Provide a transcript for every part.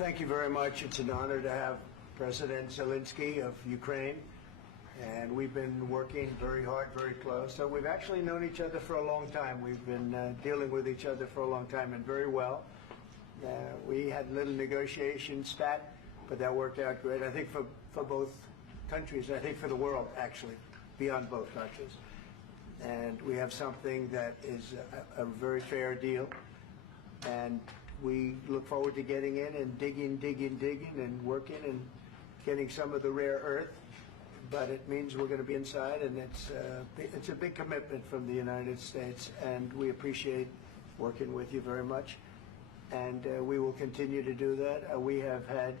thank you very much. It's an honor to have President Zelensky of Ukraine, and we've been working very hard, very close. So we've actually known each other for a long time. We've been dealing with each other for a long time and very well. We had a little negotiation spat, but that worked out great. I think for both countries, I think for the world, actually, beyond both countries. And we have something that is a very fair deal. And we look forward to getting in and digging and working and getting some of the rare earth. But it means we're going to be inside, and it's a big commitment from the United States, and we appreciate working with you very much. And we will continue to do that. We have had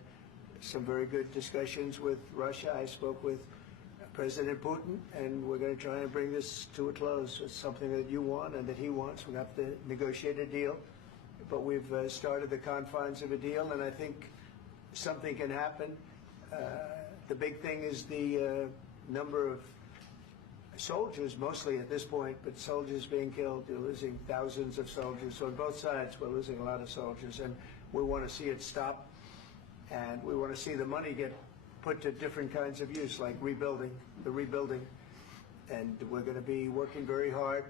some very good discussions with Russia. I spoke with President Putin, and we're going to try and bring this to a close. It's something that you want and that he wants. We have to negotiate a deal. But we've started the confines of a deal, and I think something can happen. The big thing is the number of soldiers, mostly at this point, but soldiers being killed. You're losing thousands of soldiers. So on both sides, we're losing a lot of soldiers, and we want to see it stop. And we want to see the money get put to different kinds of use, like rebuilding. And we're going to be working very hard.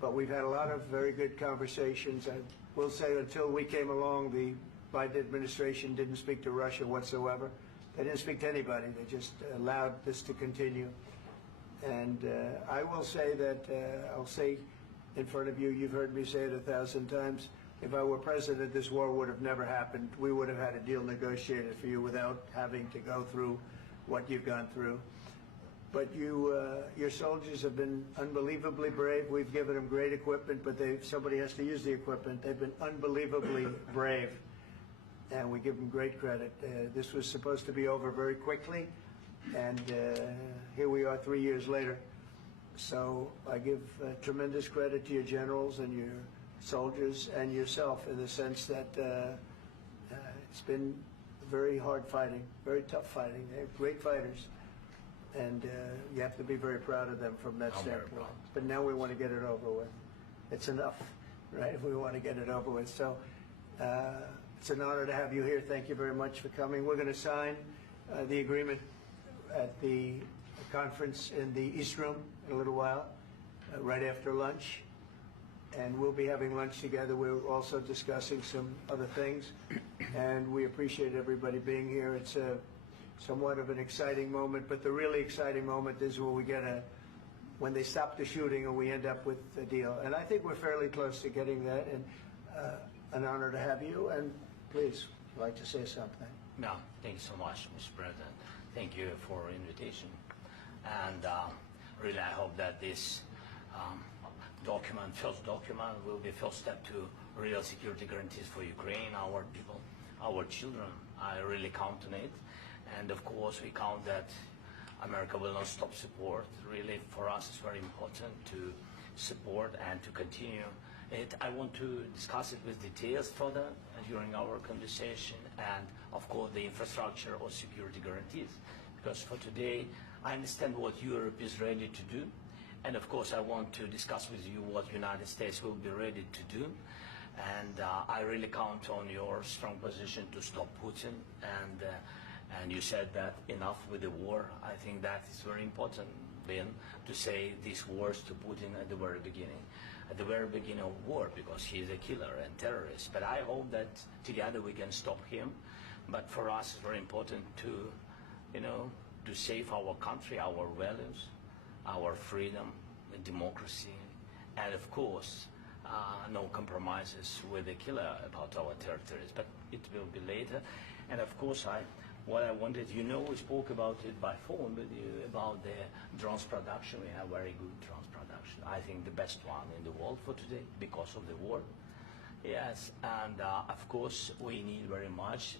But we've had a lot of very good conversations. I will say until we came along, the Biden administration didn't speak to Russia whatsoever. They didn't speak to anybody. They just allowed this to continue. And I will say that, I'll say in front of you, you've heard me say it 1,000 times, if I were president, this war would have never happened. We would have had a deal negotiated for you without having to go through what you've gone through. But your soldiers have been unbelievably brave. We've given them great equipment, but somebody has to use the equipment. They've been unbelievably brave, and we give them great credit. This was supposed to be over very quickly, and here we are 3 years later. So I give tremendous credit to your generals and your soldiers and yourself in the sense that it's been very hard fighting, very tough fighting. They're great fighters. And you have to be very proud of them from that standpoint. But now we want to get it over with. It's enough, right? We want to get it over with. So it's an honor to have you here. Thank you very much for coming. We're going to sign the agreement at the conference in the East Room in a little while, right after lunch. And we'll be having lunch together. We're also discussing some other things. And we appreciate everybody being here. It's somewhat of an exciting moment, but the really exciting moment is when they stop the shooting and we end up with a deal. And I think we're fairly close to getting that, and an honor to have you. And please, if you'd like to say something. No, thank you so much, Mr. President. Thank you for invitation. And really, I hope that this first document will be first step to real security guarantees for Ukraine, our people, our children. I really count on it. And of course, we count that America will not stop support. Really, for us, it's very important to support and to continue it. I want to discuss it with details further during our conversation, and of course, the infrastructure or security guarantees. Because for today, I understand what Europe is ready to do, and of course, I want to discuss with you what United States will be ready to do. And I really count on your strong position to stop Putin. And you said that enough with the war. I think that is very important, Ben, to say these words to Putin at the very beginning of war, because he is a killer and terrorist. But I hope that together we can stop him. But for us, it's very important to, to save our country, our values, our freedom, democracy, and of course, no compromises with the killer about our territories. But it will be later. And of course, what I wanted, we spoke about it by phone with you, about the drones production. We have very good drones production. I think the best one in the world for today because of the war. Yes, and of course, we need very much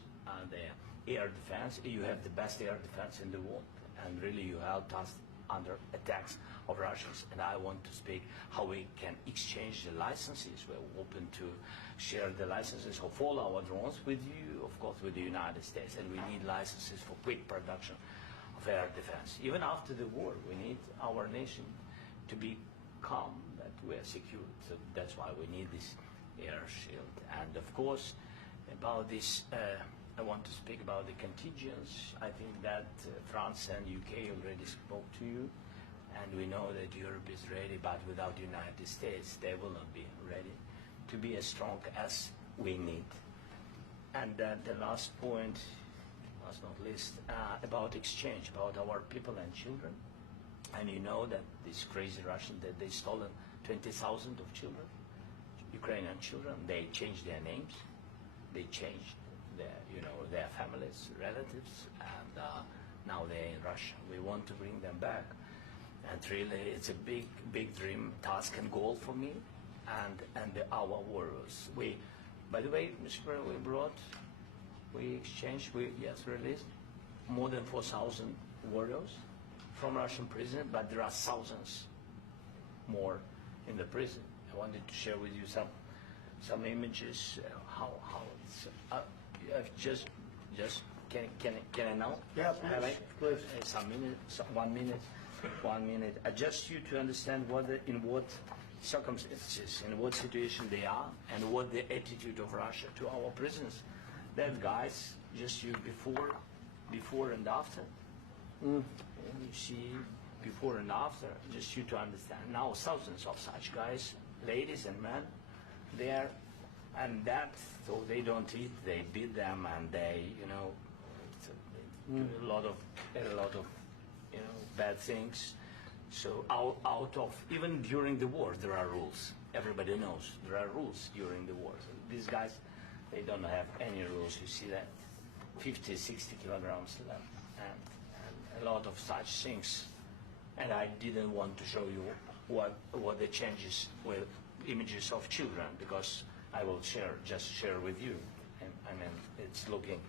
the air defense. You have the best air defense in the world, and really you helped us under attacks of Russians. And I want to speak how we can exchange the licenses. We're open to share the licenses of all our drones with you, of course, with the United States. And we need licenses for quick production of air defense. Even after the war, we need our nation to be calm, that we are secure. So that's why we need this air shield. And of course, about this I want to speak about the contingents. I think that France and UK already spoke to you, and we know that Europe is ready, but without the United States, they will not be ready to be as strong as we need. And the last point, last not least, about exchange, about our people and children. And you know that these crazy Russians, that they stolen 20,000 of children, Ukrainian children. They changed their names, they changed their families, relatives, and now they're in Russia. We want to bring them back, and really, it's a big dream, task, and goal for me, and our warriors. By the way, Mr. President, we exchanged, released more than 4,000 warriors from Russian prison, but there are thousands more in the prison. I wanted to share with you some images. How it's just can I now? Yeah, Have I? please. Some minute, 1 minute, 1 minute. Just you to understand in what circumstances, in what situation they are, and what the attitude of Russia to our prisoners. That guys, just you before and after. And you see before and after, just you to understand. Now thousands of such guys, ladies and men, there, and that, so they don't eat, they beat them, and they, do a lot of bad things. So out of, even during the war, there are rules. Everybody knows there are rules during the war. So these guys, they don't have any rules. You see that 50, 60 kilograms left, and a lot of such things. And I didn't want to show you what the changes with images of children, because I will just share with you. And I mean, it's looking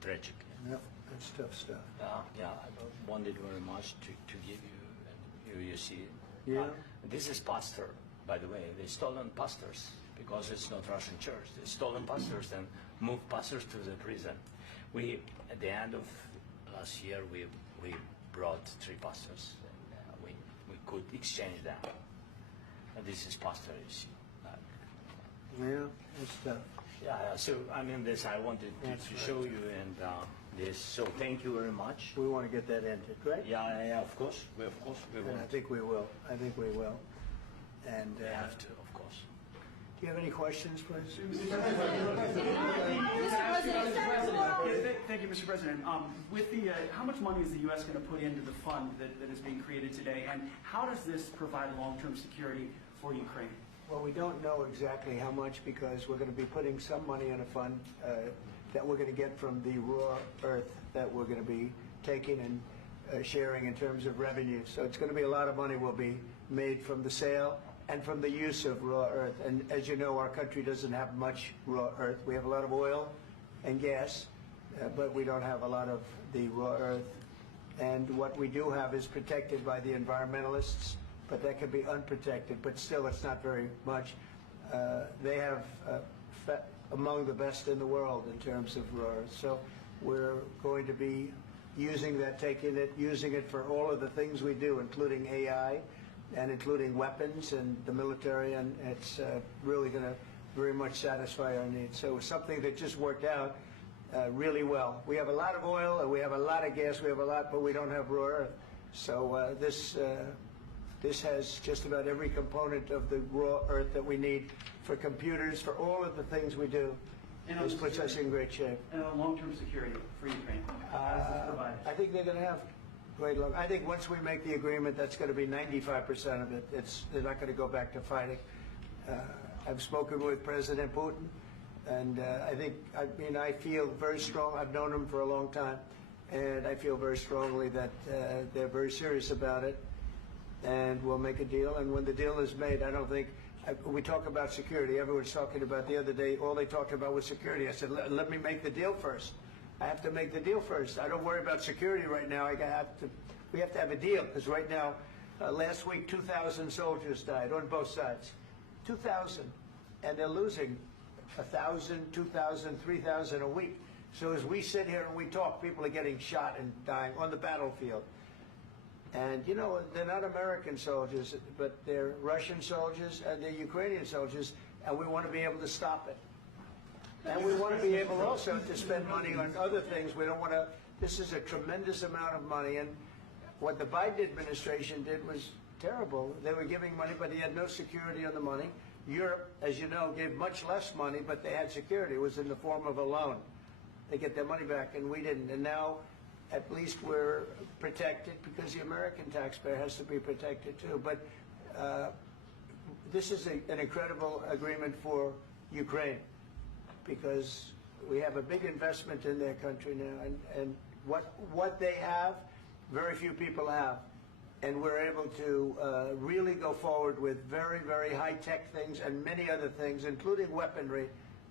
tragic. Yep, that's tough stuff. Yeah, I wanted very much to give you, and you see. Yeah. This is pastor, by the way. They stolen pastors, because it's not Russian church. They stolen pastors and moved pastors to the prison. We, at the end of last year, we brought 3 pastors, and we could exchange them. And this is pastor, you see. Yeah, that's tough. Yeah, so I mean, this I wanted to show you, and this. So thank you very much. We want to get that ended, right? Yeah, of course. We And will. I think we will. And We have to, of course. do you have any questions, please? Thank you, Mr. President. With the, how much money is the U.S. going to put into the fund that is being created today, and how does this provide long-term security for Ukraine? Well, we don't know exactly how much, because we're going to be putting some money in a fund that we're going to get from the raw earth that we're going to be taking and sharing in terms of revenue. So it's going to be a lot of money will be made from the sale and from the use of raw earth. And as you know, our country doesn't have much raw earth. We have a lot of oil and gas, but we don't have a lot of the raw earth. And what we do have is protected by the environmentalists, but that could be unprotected, but still it's not very much. They have among the best in the world in terms of raw earth. So we're going to be using that, using it for all of the things we do, including AI and including weapons and the military, and it's really going to very much satisfy our needs. So it's something that just worked out really well. We have a lot of oil, and we have a lot of gas, we have a lot, but we don't have raw earth. So this has just about every component of the raw earth that we need for computers, for all of the things we do. And This puts us in great shape. And long-term security for Ukraine. How does this provide? I think they're going to have great luck. I think once we make the agreement, that's going to be 95% of it. They're not going to go back to fighting. I've spoken with President Putin, and I feel very strong. I've known him for a long time, and I feel very strongly that they're very serious about it, and we'll make a deal. And when the deal is made, I don't think we talk about security. Everyone's talking about the other day. All they talked about was security. I said, let me make the deal first. I have to make the deal first. I don't worry about security right now. We have to have a deal, because right now, last week, 2,000 soldiers died on both sides. 2,000, and they're losing 1,000, 2,000, 3,000 a week. So as we sit here and we talk, people are getting shot and dying on the battlefield. And you know, they're not American soldiers, but they're Russian soldiers and they're Ukrainian soldiers, and we want to be able to stop it. And we want to be able also to spend money on other things. We don't want to, this is a tremendous amount of money. And what the Biden administration did was terrible. They were giving money, but he had no security on the money. Europe, as you know, gave much less money, but they had security. It was in the form of a loan. They get their money back, and we didn't. And now, at least we're protected because the American taxpayer has to be protected too. But this is an incredible agreement for Ukraine because we have a big investment in their country now, and what they have, very few people have. And we're able to really go forward with very, very high-tech things and many other things, including weaponry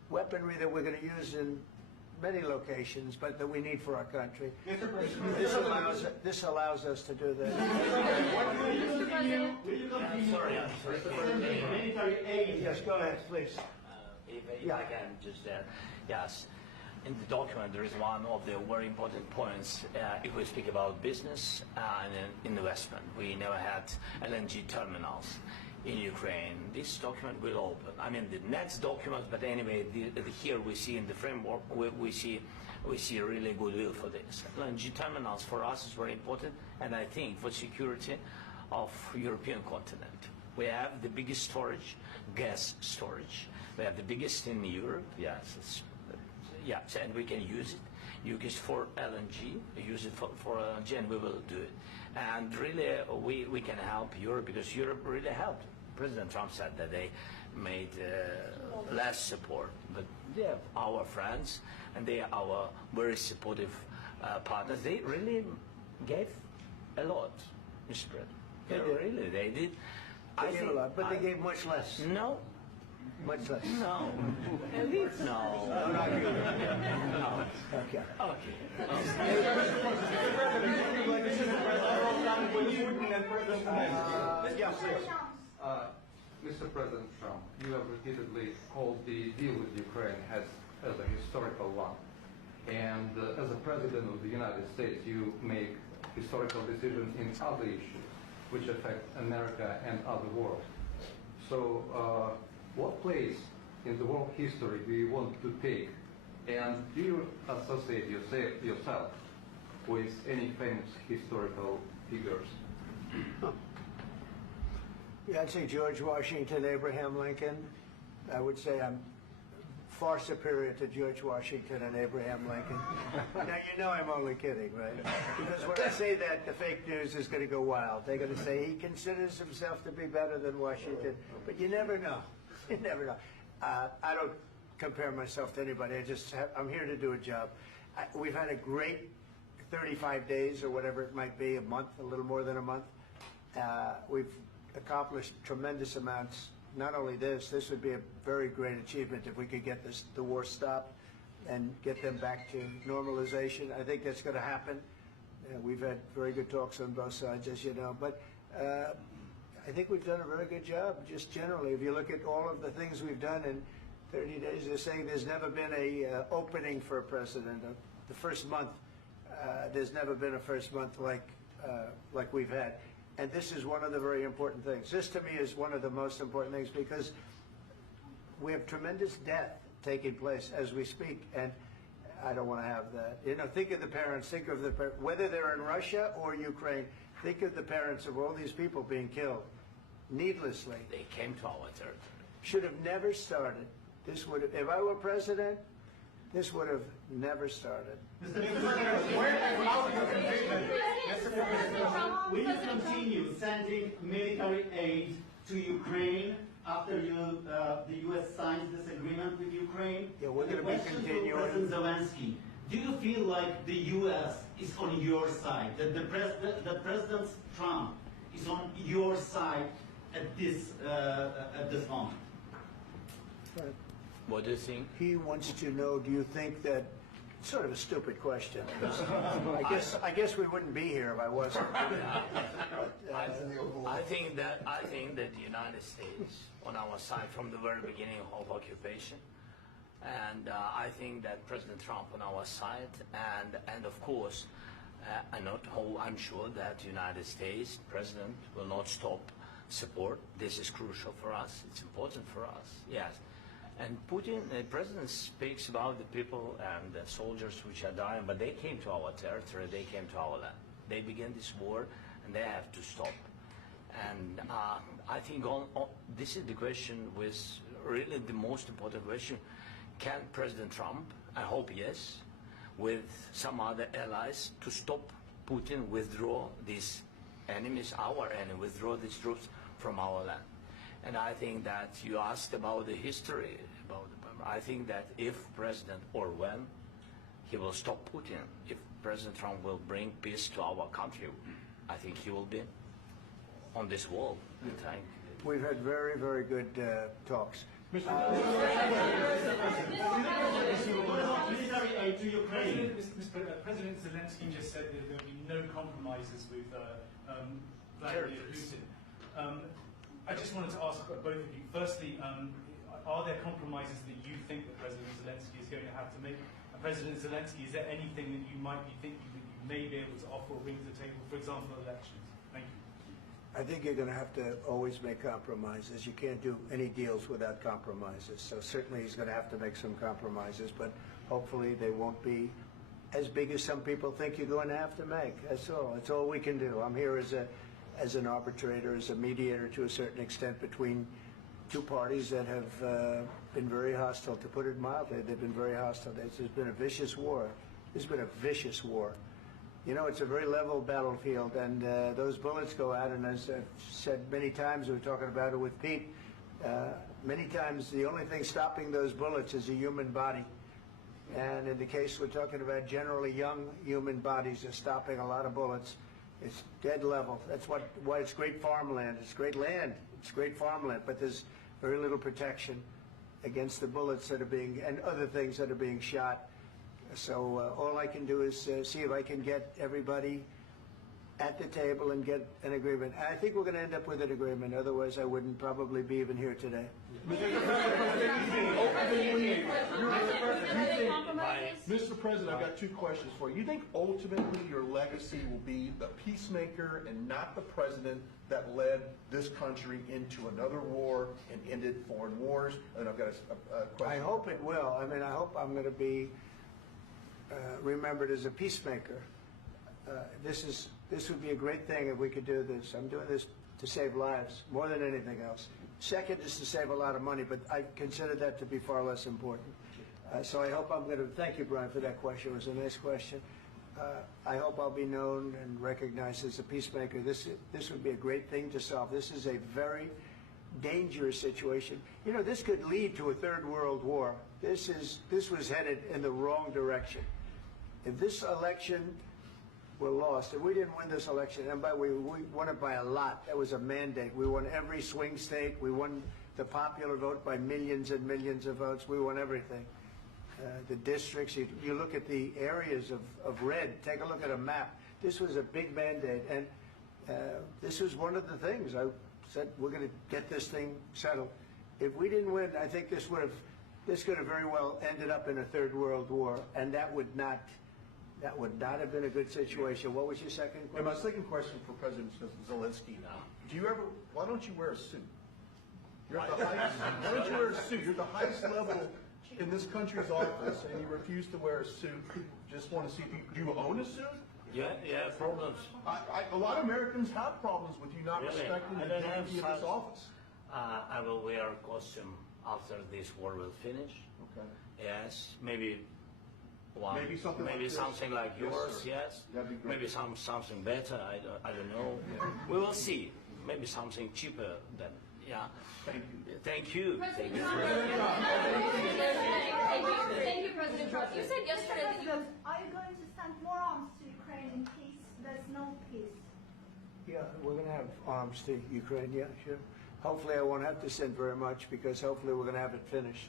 that we're going to use in many locations, but that we need for our country. This allows us to do that. Will you continue Sorry. sending military aid? Yes, go ahead, please. If I can just yes. In the document, there is one of the very important points. If we speak about business and investment, we never had LNG terminals in Ukraine. This document will open. I mean, the next document, but anyway, here we see in the framework, we see really goodwill for this. LNG terminals for us is very important, and I think for security of European continent. We have the biggest storage, gas storage. We have the biggest in Europe. Yes, yes, and we can use it. Use it for LNG, use it for LNG, and we will do it. And really, we can help Europe because Europe really helped. President Trump said that they made less support, but they are our friends, and they are our very supportive partners. They really gave a lot, Mr. President. They did. They gave a lot, but they gave much less. No. Much less. No. No. No, not you. No. Okay. Yeah, please. Mr. President Trump, you have repeatedly called the deal with Ukraine as a historical one. And as a President of the United States, you make historical decisions in other issues which affect America and other world. So what place in the world history do you want to take? And do you associate yourself with any famous historical figures? Yeah, I'd say George Washington, Abraham Lincoln. I would say I'm far superior to George Washington and Abraham Lincoln. Now, you know I'm only kidding, right? Because when I say that, the fake news is going to go wild. They're going to say he considers himself to be better than Washington. But you never know. You never know. I don't compare myself to anybody. I'm here to do a job. We've had a great 35 days or whatever it might be, a month, a little more than a month. We've accomplished tremendous amounts. Not only this would be a very great achievement if we could get the war stopped and get them back to normalization. I think that's going to happen. We've had very good talks on both sides, as you know. But I think we've done a very good job, just generally. If you look at all of the things we've done in 30 days, they're saying there's never been a opening for a president. The first month, there's never been a first month like we've had. And this is one of the very important things. This, to me, is one of the most important things because we have tremendous death taking place as we speak, and I don't want to have that. You know, think of the parents, whether they're in Russia or Ukraine, think of the parents of all these people being killed needlessly. They came to our territory. Should have never started. This would have, if I were president, this would have never started. Will you continue sending military aid to Ukraine after the U.S. signs this agreement with Ukraine? Yeah, we're going to be continuing. President Zelensky, do you feel like the U.S. is on your side, that President Trump is on your side at this moment? Right. What do you think? He wants to know, do you think that, sort of a stupid question. I guess we wouldn't be here if I wasn't. I think that the United States on our side from the very beginning of occupation, and I think that President Trump on our side, and of course, I'm sure that the United States President will not stop support. This is crucial for us. It's important for us. Yes. And Putin, the president speaks about the people and the soldiers which are dying, but they came to our territory, they came to our land. They began this war, and they have to stop. And I think this is the question, with really the most important question. Can President Trump, I hope yes, with some other allies, to stop Putin, withdraw these enemies, our enemy, withdraw these troops from our land? And I think that you asked about the history, I think that if President, or when, he will stop Putin, if President Trump will bring peace to our country, I think he will be on this wall. We've had very, very good talks. What about military aid to Ukraine? President Zelensky just said that there will be no compromises with Vladimir Putin. I just wanted to ask both of you. Firstly, are there compromises that you think that President Zelensky is going to have to make? And President Zelensky, is there anything that you might be thinking that you may be able to offer or bring to the table, for example, elections? Thank you. I think you're going to have to always make compromises. You can't do any deals without compromises. So certainly he's going to have to make some compromises, but hopefully they won't be as big as some people think you're going to have to make. That's all. That's all we can do. I'm here as an arbitrator, as a mediator to a certain extent between two parties that have been very hostile, to put it mildly. They've been very hostile. There's been a vicious war. There's been a vicious war. You know, it's a very level battlefield, and those bullets go out, and as I've said many times, we were talking about it with Pete, many times the only thing stopping those bullets is a human body. And in the case we're talking about, generally young human bodies are stopping a lot of bullets. It's dead level. That's why it's great farmland. It's great land. It's great farmland, but there's very little protection against the bullets that are being, and other things that are being shot. So all I can do is see if I can get everybody at the table and get an agreement. And I think we're going to end up with an agreement. Otherwise, I wouldn't probably be even here today. Mr. President, I've got two questions for you. You think ultimately your legacy will be the peacemaker and not the president that led this country into another war and ended foreign wars? And I've got a question. I hope it will. I mean, I hope I'm going to be remembered as a peacemaker. This would be a great thing if we could do this. I'm doing this to save lives more than anything else. Second is to save a lot of money, but I consider that to be far less important. So I hope I'm going to, thank you, Brian, for that question. It was a nice question. I hope I'll be known and recognized as a peacemaker. This would be a great thing to solve. This is a very dangerous situation. You know, this could lead to a third world war. This was headed in the wrong direction. If this election were lost, if we didn't win this election, and we won it by a lot, that was a mandate. We won every swing state. We won the popular vote by millions and millions of votes. We won everything. The districts, you look at the areas of red, take a look at a map. This was a big mandate, and this was one of the things. I said, we're going to get this thing settled. If we didn't win, I think this could have very well ended up in a third world war, and that would not have been a good situation. What was your second question? And my second question for President Zelensky: why don't you wear a suit? You're at the highest, why don't you wear a suit? You're at the highest level in this country's office, and you refuse to wear a suit. Just want to see if do you own a suit? Yeah, problems. A lot of Americans have problems with you not Really? respecting the I don't have dignity of this such- office. I will wear a costume after this war will finish. Okay. Yes, maybe one. Maybe something like this. something like Yes, yours. sir. Yes. That'd be great. Maybe something better. I don't know. We will see. Maybe something cheaper than. Yeah. Thank you. Thank you. President Thank you. Trump. Thank you, President Trump. You said yesterday that you have. Are you going to send more arms to Ukraine in peace? There's no peace. Yeah, we're going to have arms to Ukraine, yeah, sure. Hopefully I won't have to send very much, because hopefully we're going to have it finished.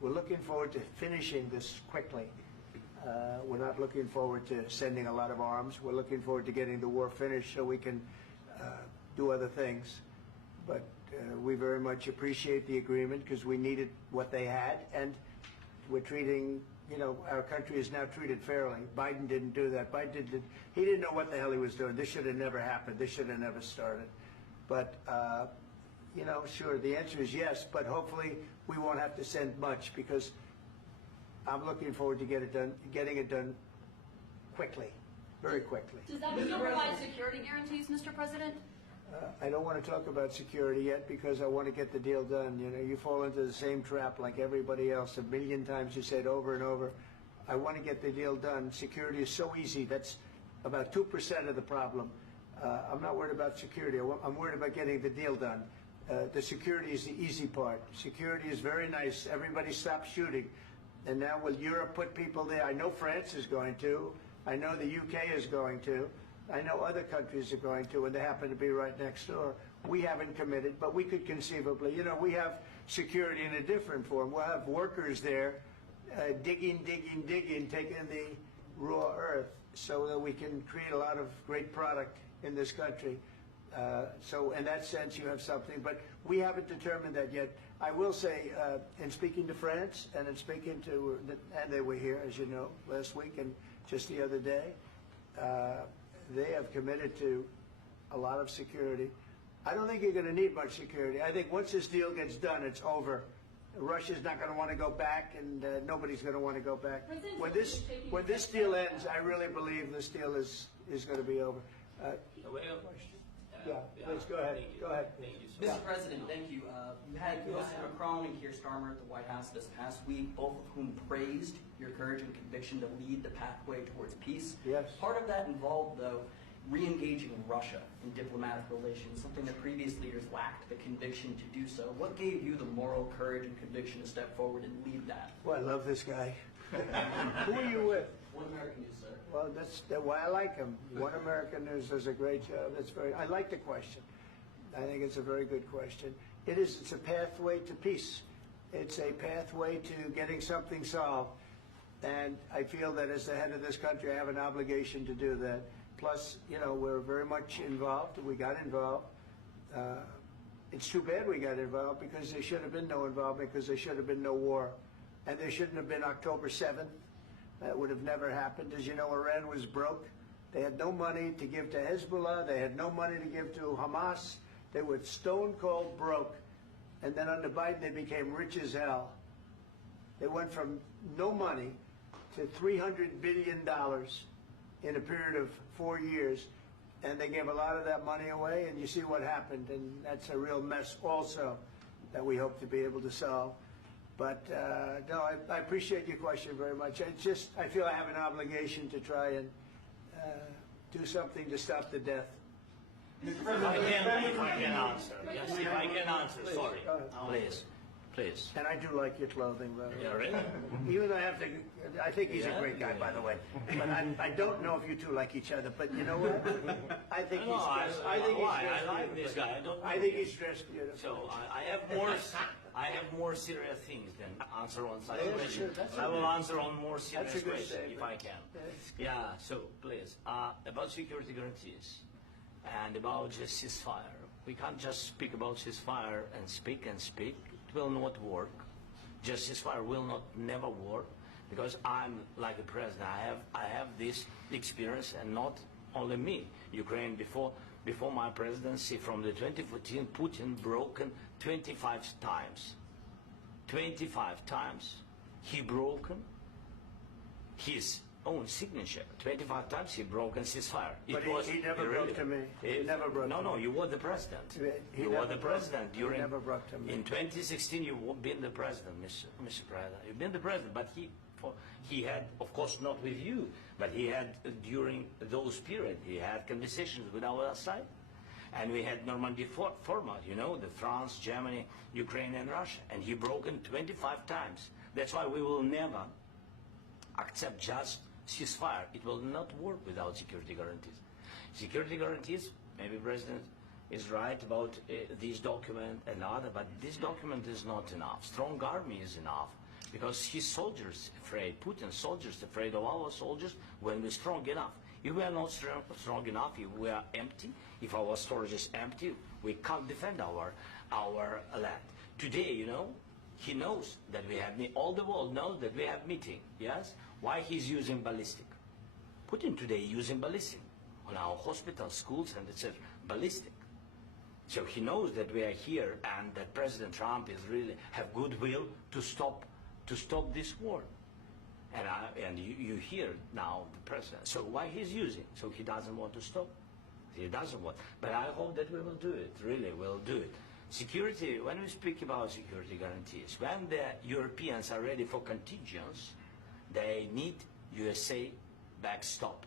We're looking forward to finishing this quickly. We're not looking forward to sending a lot of arms. We're looking forward to getting the war finished so we can do other things. But we very much appreciate the agreement, because we needed what they had, and we're treating, you know, our country is now treated fairly. Biden didn't do that. He didn't know what the hell he was doing. This should have never happened. This should have never started. But you know, sure, the answer is yes, but hopefully we won't have to send much because I'm looking forward to getting it done quickly, very quickly. Does that mean you'll provide security guarantees, Mr. President? I don't want to talk about security yet because I want to get the deal done. You know, you fall into the same trap like everybody else. A million times you said over and over. I want to get the deal done. Security is so easy. That's about 2% of the problem. I'm not worried about security. I'm worried about getting the deal done. The security is the easy part. Security is very nice. Everybody stopped shooting. And now will Europe put people there? I know France is going to. I know the UK is going to. I know other countries are going to, and they happen to be right next door. We haven't committed, but we could conceivably. You know, we have security in a different form. We'll have workers there digging, taking the raw earth so that we can create a lot of great product in this country. So in that sense, you have something, but we haven't determined that yet. I will say, in speaking to France and in speaking to, and they were here, as you know, last week and just the other day, they have committed to a lot of security. I don't think you're going to need much security. I think once this deal gets done, it's over. Russia's not going to want to go back, and nobody's going to want to go back. When this deal ends, I really believe this deal is going to be over. Yeah, please go ahead. Go ahead. Mr. President, thank you. You had Mr. Macron and Keir Starmer at the White House this past week, both of whom praised your courage and conviction to lead the pathway towards peace. Yes. Part of that involved, though, re-engaging Russia in diplomatic relations, something that previous leaders lacked the conviction to do so. What gave you the moral courage and conviction to step forward and lead that? Well, I love this guy. Who are you with? One American News, sir. Well, that's why I like him. One American News does a great job. I like the question. I think it's a very good question. It's a pathway to peace. It's a pathway to getting something solved. And I feel that as the head of this country, I have an obligation to do that. Plus, you know, we're very much involved. We got involved. It's too bad we got involved because there should have been no involvement because there should have been no war. And there shouldn't have been October 7th. That would have never happened. As you know, Iran was broke. They had no money to give to Hezbollah. They had no money to give to Hamas. They were stone cold broke. And then under Biden, they became rich as hell. They went from no money to $300 billion in a period of 4 years. And they gave a lot of that money away, and you see what happened. And that's a real mess also that we hope to be able to solve. But no, I appreciate your question very much. It's just, I feel I have an obligation to try and do something to stop the death. If I can answer. Yes, if I can answer, sorry. Please. And I do like your clothing, though. Yeah, really? Even though I think he's a great guy, by the way. But I don't know if you two like each other. But you know what? I think he's dressed. I like this guy. I think he's dressed beautiful. So I have more serious things than answer on such Yeah, questions. sure, I will answer on more serious That's a good questions if statement. I can. Yeah, so please, about security guarantees and about just ceasefire. We can't just speak about ceasefire and speak. It will not work. Just ceasefire will not never work because I'm like a president. I have this experience, and not only me. Ukraine before my presidency, from the 2014, Putin broken 25 times. 25 times he broken his own signature. 25 times he broken ceasefire. But he never broke to me. He never broke to me. No, you were the president. He You never were the broke- president he during. never broke to me. In 2016, you've been the president, Mr. President. You've been the president, but he had, of course, not with you, but he had during those periods. He had conversations with our side, and we had Normandy format. You know, the France, Germany, Ukraine, and Russia, and he broken 25 times. That's why we will never accept just ceasefire. It will not work without security guarantees. Security guarantees, maybe President is right about this document and other, but this document is not enough. Strong army is enough because his soldiers afraid, Putin's soldiers afraid of our soldiers when we're strong enough. If we are not strong enough, if we are empty, if our storage is empty, we can't defend our land. Today, you know, he knows that we have, all the world knows that we have meeting, yes? Why he's using ballistic? Putin today using ballistic on our hospitals, schools, and etc. Ballistic. So he knows that we are here and that President Trump is really have goodwill to stop this war. And you hear now the president. So why he's using? So he doesn't want to stop. He doesn't want. But I hope that we will do it. Really, we'll do it. Security. When we speak about security guarantees, when the Europeans are ready for contingents, they need USA backstop.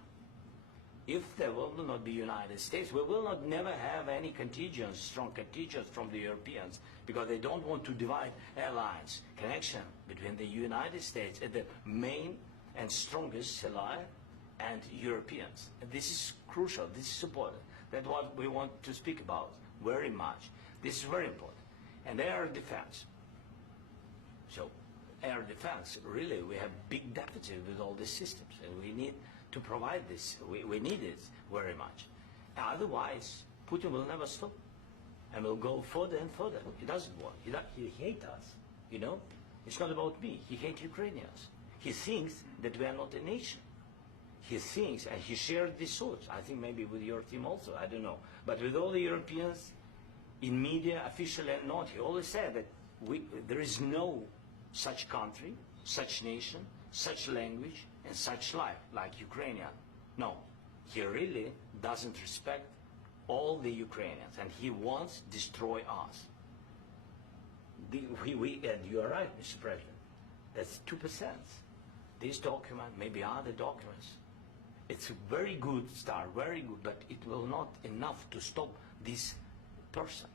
If there will not be United States, we will not never have any contingents, strong contingents from the Europeans, because they don't want to divide alliance connection between the United States and the main and strongest ally and Europeans. And this is crucial. This is important. That's what we want to speak about very much. This is very important. And air defense. So air defense, really, we have big deficit with all these systems, and we need to provide this. We need it very much. Otherwise, Putin will never stop, and will go further and further. He doesn't want. He hates us. You know, it's not about me. He hates Ukrainians. He thinks that we are not a nation. He thinks, and he shared these thoughts. I think maybe with your team also. I don't know, but with all the Europeans, in media, officially and not, he always said that there is no such country, such nation, such language, and such life like Ukrainian. No, he really doesn't respect all the Ukrainians, and he wants to destroy us. And you are right, Mr. President. That's 2%. This document, maybe other documents, it's a very good start, very good, but it will not enough to stop this person.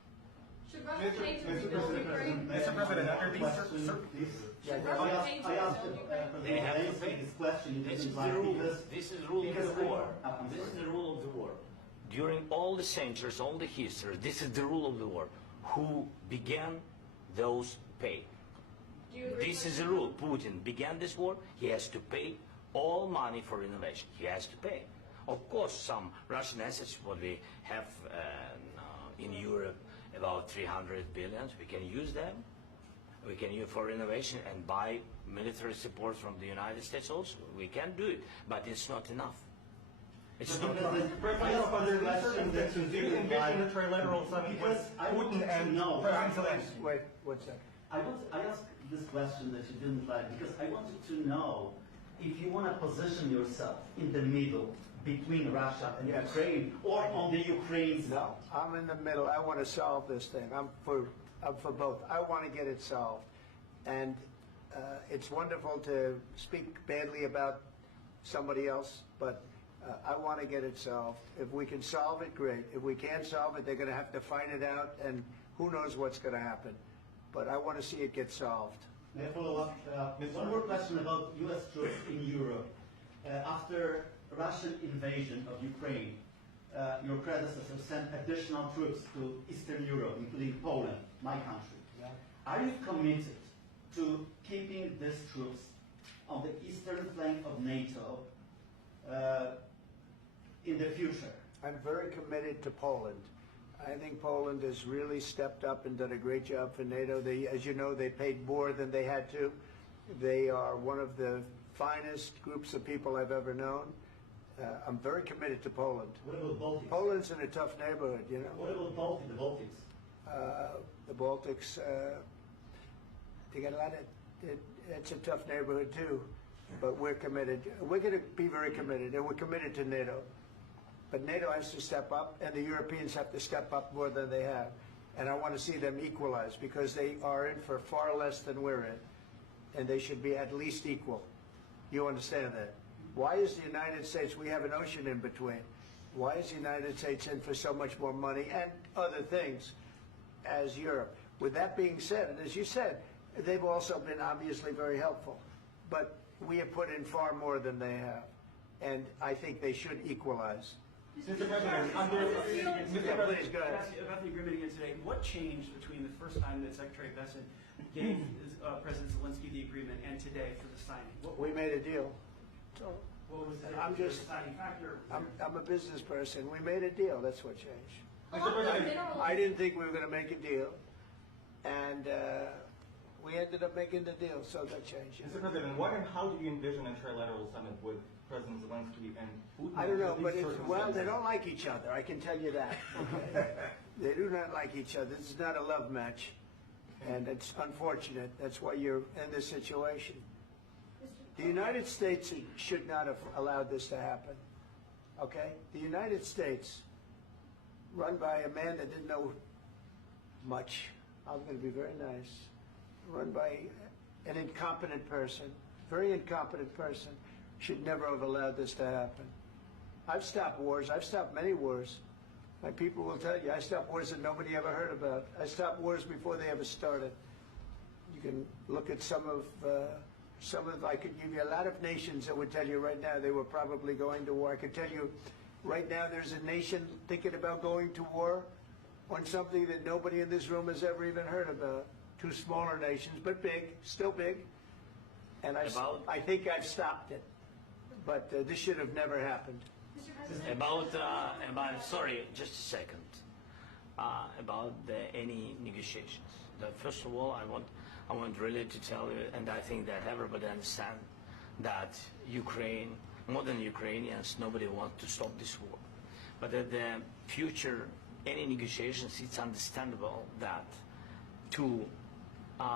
Should Russia pay to rebuild Ukraine? Mr. President, under these Should Russia pay to rebuild Ukraine? They have to pay. This question This doesn't is the like rule. because This is the rule of because the war. I'm This is sorry. the rule of the war. During all the centuries, all the history, this is the rule of the war. Who began, those pay. Do you agree This with is the rule. Putin began this war. He has to pay all money for innovation. He has to pay. Of course, some Russian assets, what we have in Europe, about 300 billion, we can use them. We can use for innovation and buy military support from the United States also. We can do it, but it's not enough. It's not enough. I asked the question that you Do you didn't envision a like trilateral summit because with I want Putin to and know. President Zelensky? Wait, 1 second. I asked this question that you didn't like because I wanted to know if you want to position yourself in the middle between Russia and Yes. Ukraine or on the Ukraine's side. No, I'm in the middle. I want to solve this thing. I'm for both. I want to get it solved. And it's wonderful to speak badly about somebody else, but I want to get it solved. If we can solve it, great. If we can't solve it, they're going to have to fight it out, and who knows what's going to happen. But I want to see it get solved. May I follow up? One more question about U.S. troops in Europe. After Russian invasion of Ukraine, your predecessor sent additional troops to Eastern Europe, including Poland, my country. Are you committed to keeping these troops on the eastern flank of NATO in the future? I'm very committed to Poland. I think Poland has really stepped up and done a great job for NATO. They, as you know, they paid more than they had to. They are one of the finest groups of people I've ever known. I'm very committed to Poland. What about Baltics? Poland's in a tough neighborhood, you know. What about the Baltics? The Baltics, they got a lot of, it's a tough neighborhood too, but we're committed. We're going to be very committed, and we're committed to NATO. But NATO has to step up, and the Europeans have to step up more than they have. And I want to see them equalize, because they are in for far less than we're in, and they should be at least equal. You understand that? Why is the United States, we have an ocean in between, why is the United States in for so much more money and other things as Europe? With that being said, and as you said, they've also been obviously very helpful, but we have put in far more than they have, and I think they should equalize. Mr. President, Please, go ahead. about the agreement again today, what changed between the first time that Secretary Bessent gave President Zelensky the agreement and today for the signing? We made a deal. What was the I'm just- deciding factor? I'm a business person. We made a deal. That's what changed. Along with minerals. I didn't think we were going to make a deal, and We ended up making the deal, so that changed. Mr. President, what and how do you envision a trilateral summit with President Zelensky and Putin? I don't know, under but these well, they circumstances? don't like each other, I can tell you that. They do not like each other. This is not a love match, and it's unfortunate. That's why you're in this situation. The United States should not have allowed this to happen, okay? The United States, run by a man that didn't know much, I'm going to be very nice, run by an incompetent person, very incompetent person, should never have allowed this to happen. I've stopped wars. I've stopped many wars. My people will tell you, I stopped wars that nobody ever heard about. I stopped wars before they ever started. You can look at some of, I could give you a lot of nations that would tell you right now they were probably going to war. I could tell you right now there's a nation thinking about going to war on something that nobody in this room has ever even heard about. Two smaller nations, but big, still big. And I think I've stopped it. But this should have never happened. Sorry, just a second. About any negotiations. First of all, I want really to tell you, and I think that everybody understands that Ukraine, more than Ukrainians, nobody wants to stop this war. But at the future, any negotiations, it's understandable that two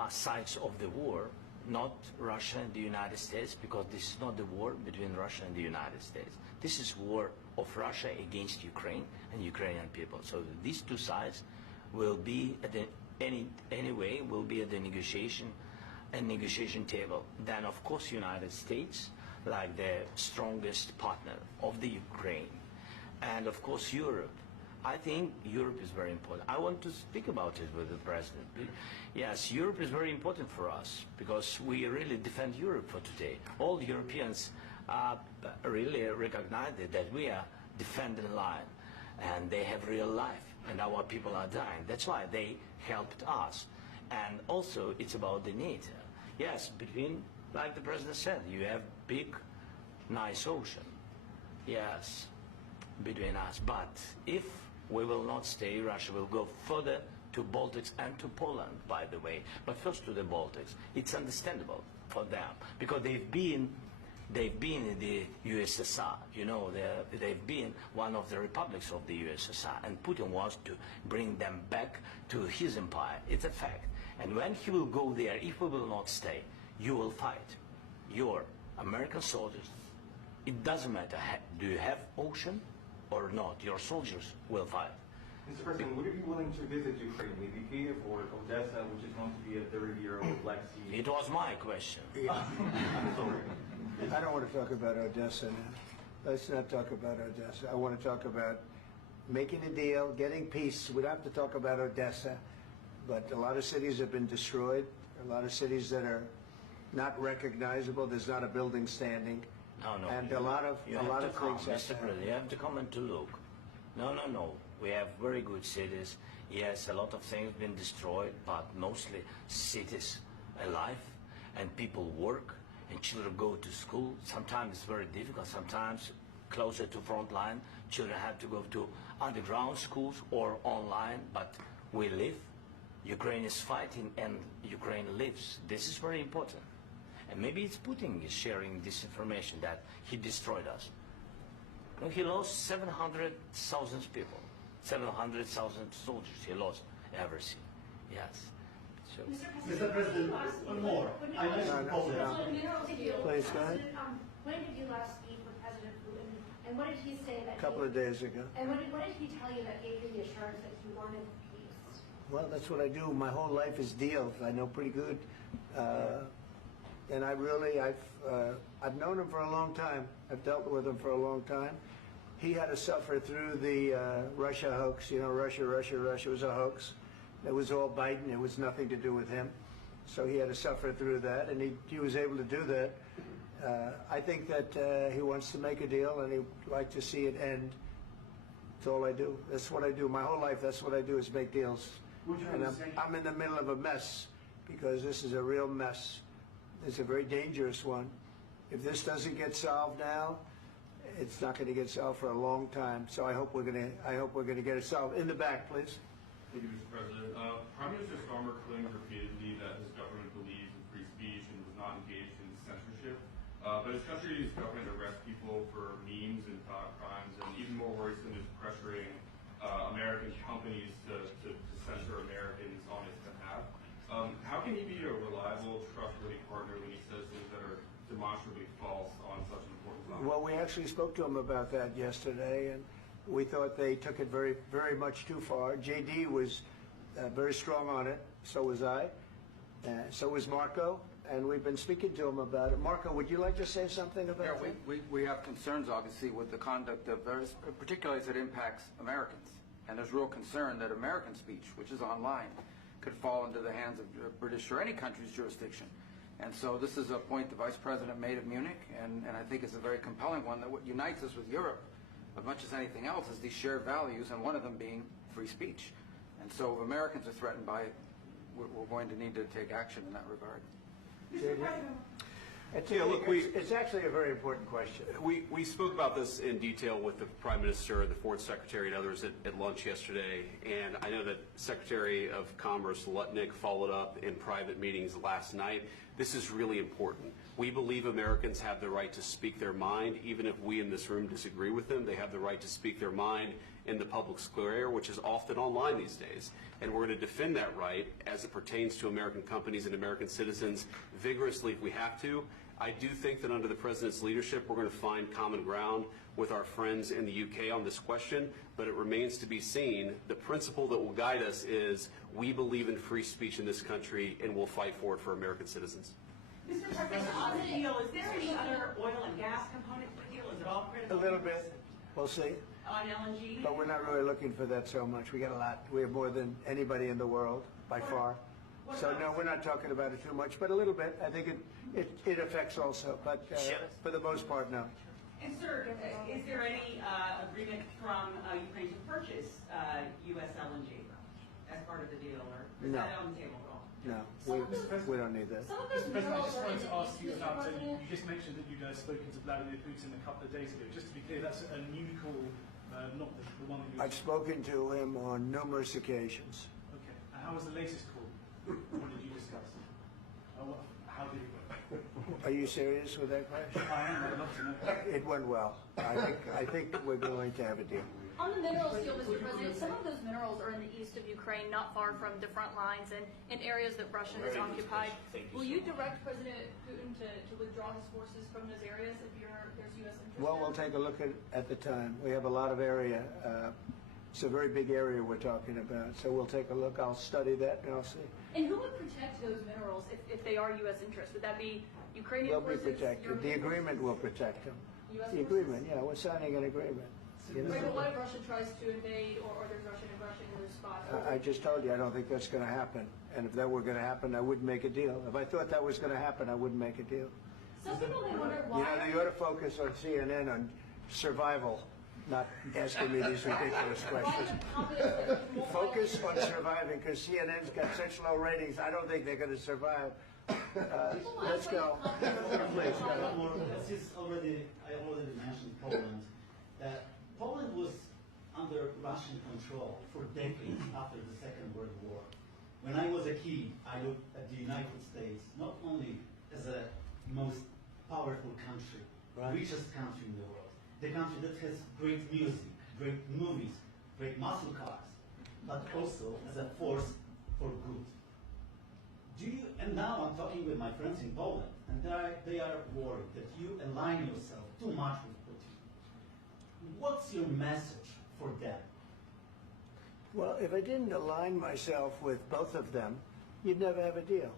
sides of the war, not Russia and the United States, because this is not the war between Russia and the United States. This is war of Russia against Ukraine and Ukrainian people. So these two sides will be at the anyway will be at the negotiation table. Then of course United States, like the strongest partner of the Ukraine, and of course Europe. I think Europe is very important. I want to speak about it with the President. Yes, Europe is very important for us because we really defend Europe for today. All Europeans really recognize that we are defending line and they have real life and our people are dying. That's why they helped us. And also it's about the NATO. Yes, between, like the President said, you have big, nice ocean. Yes, between us. But if we will not stay, Russia will go further to Baltics and to Poland, by the way. But first to the Baltics. It's understandable for them because they've been in the USSR. You know, they've been one of the republics of the USSR, and Putin wants to bring them back to his empire. It's a fact. And when he will go there, if we will not stay, you will fight. Your American soldiers, it doesn't matter, do you have ocean or not, your soldiers will fight. Mr. President, would you be willing to visit Ukraine, maybe Kiev or Odessa, which is known to be a third year of Black Sea? It was my question. I'm sorry. I don't want to talk about Odessa now. Let's not talk about Odessa. I want to talk about making a deal, getting peace. We don't have to talk about Odessa, but a lot of cities have been destroyed. A lot of cities that are not recognizable. There's not a building standing. No. And a lot of things. Mr. President, you have to come and to look. No. We have very good cities. Yes, a lot of things have been destroyed, but mostly cities alive, and people work, and children go to school. Sometimes it's very difficult. Sometimes closer to front line, children have to go to underground schools or online, but we live. Ukraine is fighting, and Ukraine lives. This is very important. And maybe it's Putin is sharing this information that he destroyed us. No, he lost 700,000 people, 700,000 soldiers. He lost everything. Yes. So. Mr. President, one more. I mentioned Poland. Please, go ahead. When did you last speak with President Putin, and what did he say that? A couple of days ago. And what did he tell you that gave you the assurance that he wanted peace? Well, that's what I do. My whole life is deals. I know pretty good. And I've known him for a long time. I've dealt with him for a long time. He had to suffer through the Russia hoax. You know, Russia was a hoax. It was all Biden. It was nothing to do with him. So he had to suffer through that, and he was able to do that. I think that he wants to make a deal, and he'd like to see it end. That's all I do. That's what I do. My whole life, that's what I do is make deals. And I'm in the middle of a mess because this is a real mess. It's a very dangerous one. If this doesn't get solved now, it's not going to get solved for a long time. So I hope we're going to get it solved. In the back, please. Thank you, Mr. President. Prime Minister Starmer claimed repeatedly that his government believes in free speech and was not engaged in censorship. But his country's government arrests people for memes and thought crimes, and even more worrisome is pressuring American companies to censor Americans on his behalf. How can he be a reliable, trustworthy partner when he says things that are demonstrably false on such an important topic? Well, we actually spoke to him about that yesterday, and we thought they took it very, very much too far. JD was very strong on it. So was I. So was Marco. And we've been speaking to him about it. Marco, would you like to say something about that? We have concerns, obviously, with the conduct of various, particularly as it impacts Americans. And there's real concern that American speech, which is online, could fall into the hands of British or any country's jurisdiction. And so this is a point the Vice President made at Munich, and I think it's a very compelling one, that what unites us with Europe, as much as anything else, is these shared values, and one of them being free speech. And so if Americans are threatened by it, we're going to need to take action in that regard. It's actually a very important question. We spoke about this in detail with the Prime Minister, the Foreign Secretary, and others at lunch yesterday, and I know that Secretary of Commerce Lutnick followed up in private meetings last night. This is really important. We believe Americans have the right to speak their mind, even if we in this room disagree with them. They have the right to speak their mind in the public square, which is often online these days. And we're going to defend that right as it pertains to American companies and American citizens vigorously if we have to. I do think that under the President's leadership, we're going to find common ground with our friends in the UK on this question, but it remains to be seen. The principle that will guide us is we believe in free speech in this country, and we'll fight for it for American citizens. Mr. President, on the deal, is there any other oil and gas component to the deal? Is it all critical? A little bit. We'll see. On LNG? But we're not really looking for that so much. We got a lot. We have more than anybody in the world, by far. So no, we're not talking about it too much, but a little bit. I think it affects also, but for the most part, no. And sir, is there any agreement from Ukraine to purchase U.S. LNG as part of the deal, or is No. that on the table at all? No, we don't need that. Mr. President, I just wanted to ask you about, you just mentioned that you'd spoken to Vladimir Putin a couple of days ago. Just to be clear, that's a new call, not the one that you... I've spoken to him on numerous occasions. Okay. And how was the latest call? What did you discuss? How did it go? Are you serious with that question? I am. I'd love to know. It went well. I think we're going to have a deal. On the minerals deal, Mr. President, some of those minerals are in the east of Ukraine, not far from the front lines and in areas that Russia has occupied. Will you direct President Putin to withdraw his forces from those areas if there's U.S. interest? Well, we'll take a look at the time. We have a lot of area. It's a very big area we're talking about. So we'll take a look. I'll study that and I'll see. And who would protect those minerals if they are U.S. interests? Would that be Ukrainian They'll be forces? protected. The agreement will protect them. US The agreement, yeah, we're signing an agreement. You know? Right, but what if Russia tries to invade or there's Russian aggression in those spots? I just told you, I don't think that's going to happen. And if that were going to happen, I wouldn't make a deal. If I thought that was going to happen, I wouldn't make a deal. Some people may wonder why. You know, you ought to focus on CNN on survival, not asking me these ridiculous questions. Focus on surviving, because CNN's got such low ratings, I don't think they're going to survive. Let's go. Please. I already mentioned Poland. Poland was under Russian control for decades after the Second World War. When I was a kid, I looked at the United States not only as a most powerful country, richest country in the world, the country that has great music, great movies, great muscle cars, but also as a force for good. And now I'm talking with my friends in Poland, and they are worried that you align yourself too much with Putin. What's your message for them? Well, if I didn't align myself with both of them, you'd never have a deal.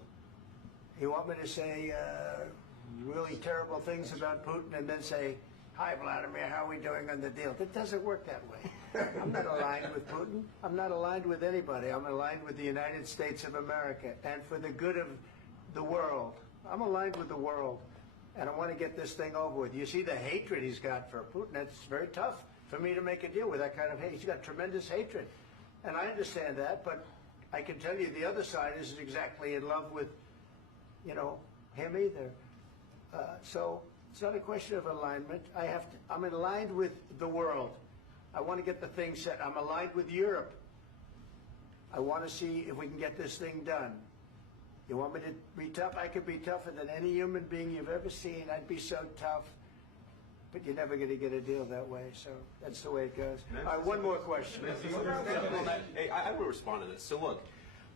You want me to say really terrible things about Putin and then say, "Hi, Vladimir, how are we doing on the deal?" It doesn't work that way. I'm not aligned with Putin. I'm not aligned with anybody. I'm aligned with the United States of America and for the good of the world. I'm aligned with the world, and I want to get this thing over with. You see the hatred he's got for Putin. It's very tough for me to make a deal with that kind of hate. He's got tremendous hatred, and I understand that, but I can tell you the other side isn't exactly in love with, him either. So it's not a question of alignment. I'm aligned with the world. I want to get the thing set. I'm aligned with Europe. I want to see if we can get this thing done. You want me to be tough? I could be tougher than any human being you've ever seen. I'd be so tough. But you're never going to get a deal that way, so that's the way it goes. All right, one more question. Hey, I will respond to this. So look,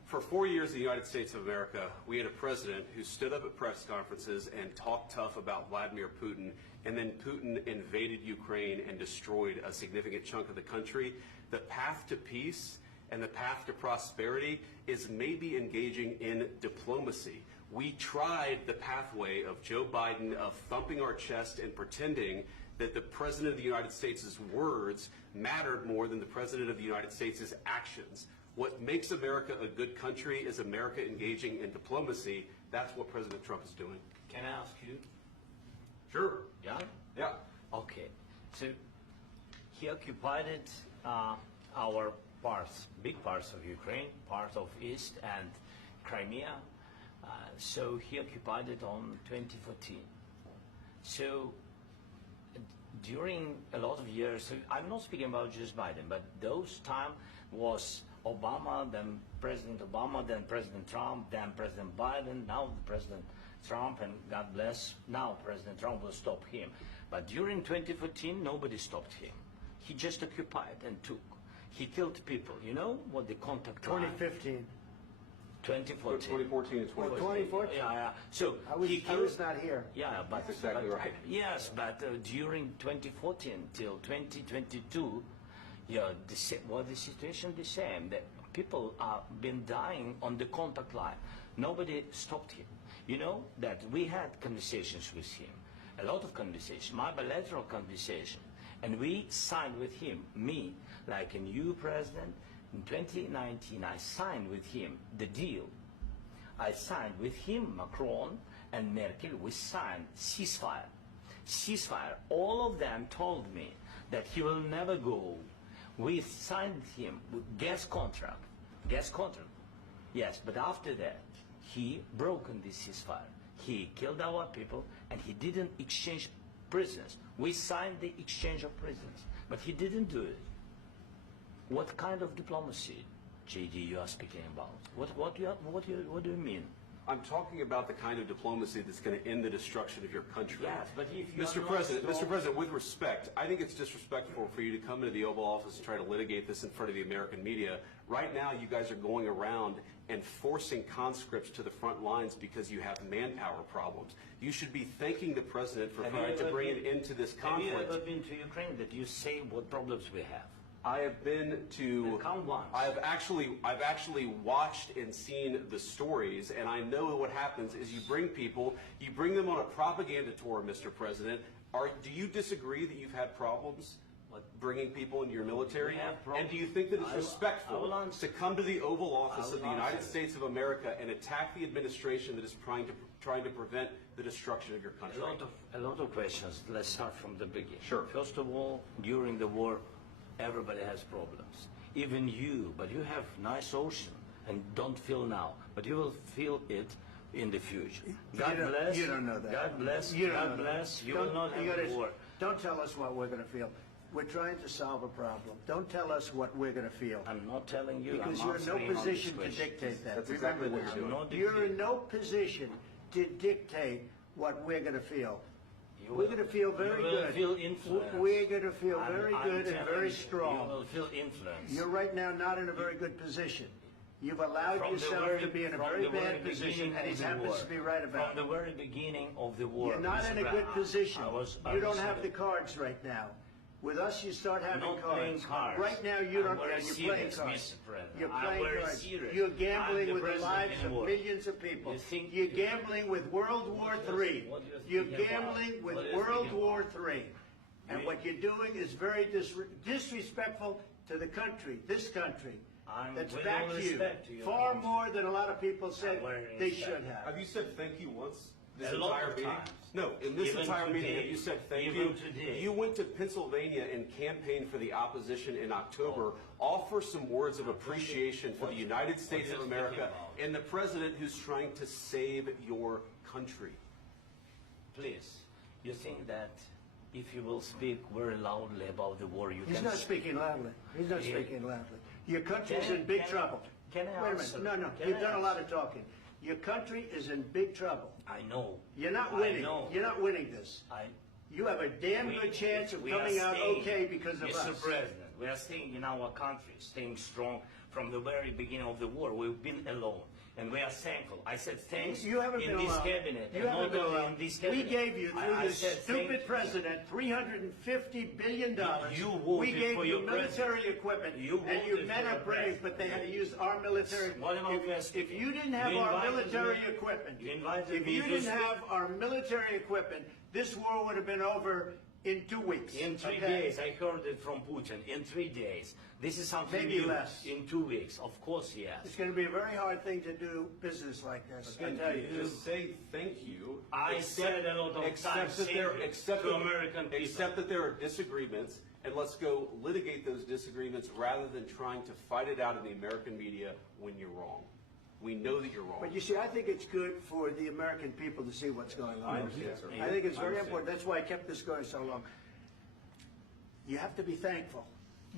for 4 years in the United States of America, we had a president who stood up at press conferences and talked tough about Vladimir Putin, and then Putin invaded Ukraine and destroyed a significant chunk of the country. The path to peace and the path to prosperity is maybe engaging in diplomacy. We tried the pathway of Joe Biden of thumping our chest and pretending that the President of the United States' words mattered more than the President of the United States' actions. What makes America a good country is America engaging in diplomacy. That's what President Trump is doing. Can I ask you? Sure. Yeah? Yeah. Okay. So he occupied our parts, big parts of Ukraine, part of East and Crimea. So he occupied it on 2014. So during a lot of years, so I'm not speaking about just Biden, but those time was Obama, then President Obama, then President Trump, then President Biden, now President Trump, and God bless, now President Trump will stop him. But during 2014, nobody stopped him. He just occupied and took. He killed people. You know what the contact line? 2015. 2014. 2014 and 2014. 2014? Yeah. So I was not here. Yeah, but that's exactly right. Yes, but during 2014 till 2022, yeah, the situation the same. The people have been dying on the contact line. Nobody stopped him. You know that we had conversations with him, a lot of conversations, my bilateral conversation, and we signed with him, me, like a new president. In 2019, I signed with him the deal. I signed with him, Macron and Merkel, we signed ceasefire. Ceasefire. All of them told me that he will never go. We signed with him with gas contract. Gas contract. Yes, but after that, he broken this ceasefire. He killed our people and he didn't exchange prisoners. We signed the exchange of prisoners, but he didn't do it. What kind of diplomacy, JD, you are speaking about? What do you mean? I'm talking about the kind of diplomacy that's going to end the destruction of your country. Yes, but if you Mr. President, with respect, I think it's disrespectful for you to come into the Oval Office and try to litigate this in front of the American media. Right now, you guys are going around and forcing conscripts to the front lines because you have manpower problems. You should be thanking the President for trying to bring an end to this conflict. Have you ever been to Ukraine that you say what problems we have? I have been to. Count once. I've actually watched and seen the stories, and I know what happens is you bring them on a propaganda tour, Mr. President. Do you disagree that you've had problems bringing people into your military? And do you think that it's respectful to come to the Oval Office of the United States of America and attack the administration that is trying to prevent the destruction of your country? A lot of questions. Let's start from the beginning. Sure. First of all, during the war, everybody has problems. Even you, but you have nice ocean and don't feel now, but you will feel it in the future. God bless. You don't know that. God bless. You God bless. You will not have a war. Don't tell us what we're going to feel. We're trying to solve a problem. Don't tell us what we're going to feel. I'm not telling you. Because I'm you're in no answering on position this to question. dictate that. That's Remember exactly what that. you're doing. You're in no position to dictate what we're going to feel. We're going to feel very good. You will feel influence. We're going to feel very good and very strong. You will feel influence. You're right now not in a very good position. You've allowed yourself to be in a very bad position, and he happens to be right about it. From the very beginning of the war. You're not in a good position. I You don't have the cards right now. With us, you start having not cards. playing cards. Right now, you don't. I'm You're playing serious, cards. Mr. President. You're I'm playing very cards. serious. You're I'm gambling the with the president lives in of war. millions of people. You think You're gambling with World War III. What do you You're think about? gambling with What do you World think War about? III. And what you're doing is very disrespectful to the country, this country, that's with back all to you, respect to you, far I'm- more than a lot of people said very they respect. should have. Have you said thank you once? This A lot entire of meeting? times. No, in this Even entire meeting, today. have you said thank Even you? today. You went to Pennsylvania and campaigned for the opposition in October. Offer some words of appreciation for the United States of America and the president who's trying to save your country. Please, you think that if you will speak very loudly about the war, you He's can... not speaking loudly. He's not speaking loudly. Your country's in big trouble. Can I Wait a answer? minute. No. Can You've I done a lot answer? of talking. Your country is in big trouble. I know. You're not I winning. know. You're not winning this. You have a damn good chance of coming out okay because of us. Mr. President, we are staying in our country, staying strong from the very beginning of the war. We've been alone, and we are thankful. I said thanks You haven't in been this alone. cabinet. You and haven't not been only alone. in this cabinet. We gave you, through I this said stupid thank president, $350 billion. You We voted gave for you your military president. equipment, You and your voted men for are your brave, president. but they had to use our military. What about If you didn't have You our invited military me- equipment, You invited if me you to didn't speak. have our military equipment, this war would have been over in 2 weeks. In 3 okay? days, I heard it from Putin. In 3 days. This is something Maybe new. less. In 2 weeks, of course, yes. It's going to be a very hard thing to do business like this. I tell you. Just say thank you. I said a lot of times that there, thank you except to that- American people. Except that there are disagreements, and let's go litigate those disagreements rather than trying to fight it out in the American media when you're wrong. We know that you're wrong. But you see, I think it's good for the American people to see what's going on. I understand, sir. I think it's I very understand. important. That's why I kept this going so long. You have to be thankful.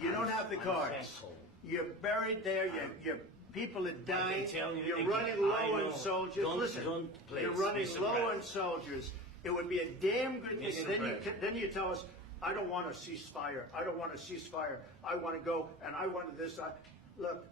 You don't have the I'm cards. thankful. You're buried there. Your people are dying. tell you You're again, running I low know. on soldiers. Don't- Listen, don't please, you're running Mr. low on President. soldiers. It would be a damn good thing. Mr. And then President. then you tell us, I don't want a ceasefire. I don't want a ceasefire. I want to go and I want this. Look,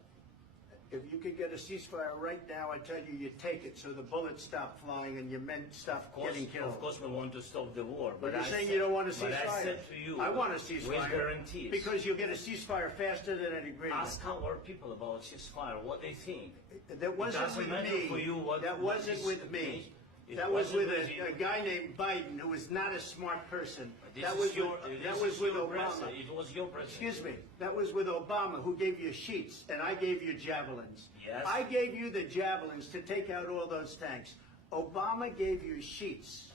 if you could get a ceasefire right now, I tell you, you take it so the bullets stop flying and your men stop getting killed. Of course, we want to stop the war. But you're I saying said- you don't want a But I ceasefire. said to you, I want a with ceasefire. guarantees. Because you'll get a ceasefire faster than an agreement. Ask our people about ceasefire, what they think. That wasn't doesn't with matter me. for you what- That what wasn't is- with me. It That was wasn't with with you. a guy named Biden who was not a smart person. This That is was your- with, this that was is with your Obama. president. It was your president. Excuse me. That was with Obama, who gave you sheets, and I gave you javelins. Yes. I gave you the javelins to take out all those tanks. Obama gave you sheets.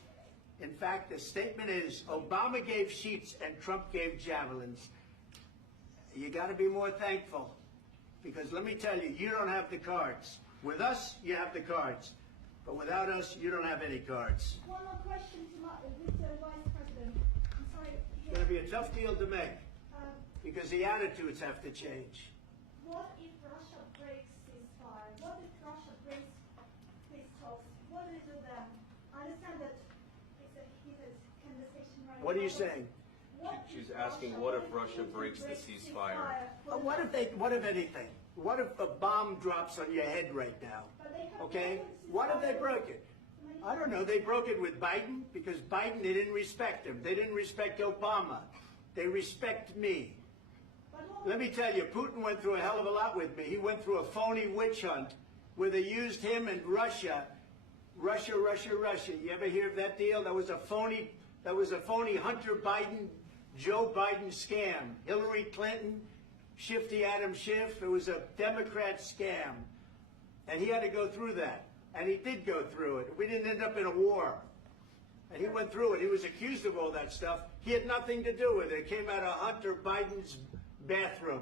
In fact, the statement is Obama gave sheets and Trump gave javelins. You got to be more thankful, because let me tell you, you don't have the cards. With us, you have the cards. But without us, you don't have any cards. One more question to Mr. Vice President. I'm sorry. It's going to be a tough deal to make, Uh, because the attitudes have to change. What if Russia breaks ceasefire? What if Russia breaks peace talks? What do you do then? I understand that it's a heated conversation right now. What are you but saying? what She's if asking, what if Russia Putin breaks the ceasefire? What if anything? What if a bomb drops on your head right now? But they have Okay? broken What if they ceasefire. broke it? I don't know. They broke it with Biden because Biden, they didn't respect him. They didn't respect Obama. They respect me. Let me tell you, Putin went through a hell of a lot with me. He went through a phony witch hunt where they used him and Russia. Russia. You ever hear of that deal? That was a phony Hunter Biden, Joe Biden scam. Hillary Clinton, Shifty Adam Schiff. It was a Democrat scam. And he had to go through that. And he did go through it. We didn't end up in a war. And he went through it. He was accused of all that stuff. He had nothing to do with it. It came out of Hunter Biden's bathroom.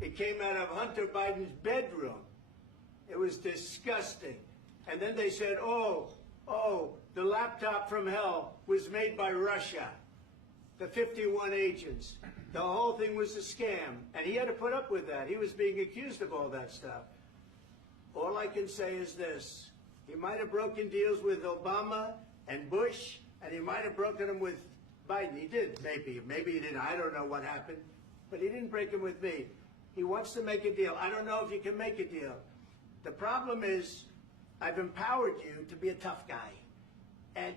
It came out of Hunter Biden's bedroom. It was disgusting. And then they said, oh, the laptop from hell was made by Russia. The 51 agents. The whole thing was a scam. And he had to put up with that. He was being accused of all that stuff. All I can say is this. He might have broken deals with Obama and Bush, and he might have broken them with Biden. He did, maybe. Maybe he didn't. I don't know what happened. But he didn't break them with me. He wants to make a deal. I don't know if you can make a deal. The problem is, I've empowered you to be a tough guy. And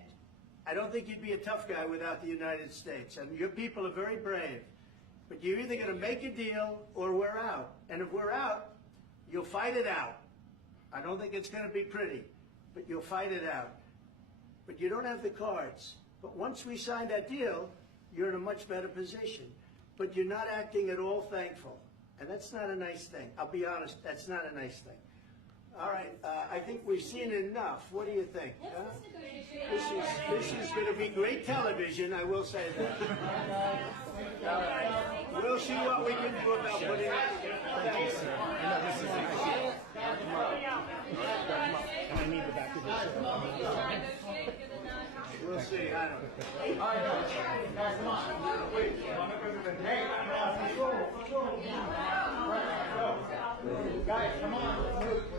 I don't think you'd be a tough guy without the United States. And your people are very brave. But you're either going to make a deal or we're out. And if we're out, you'll fight it out. I don't think it's going to be pretty, but you'll fight it out. But you don't have the cards. But once we sign that deal, you're in a much better position. But you're not acting at all thankful. And that's not a nice thing. I'll be honest, that's not a nice thing. All right, I think we've seen enough. What do you think? This is going to be great television, I will say that. All right. We'll see what we can do about putting it together. Thanks. And I need the back of this. We'll see, I don't know. Guys, come on, let's move.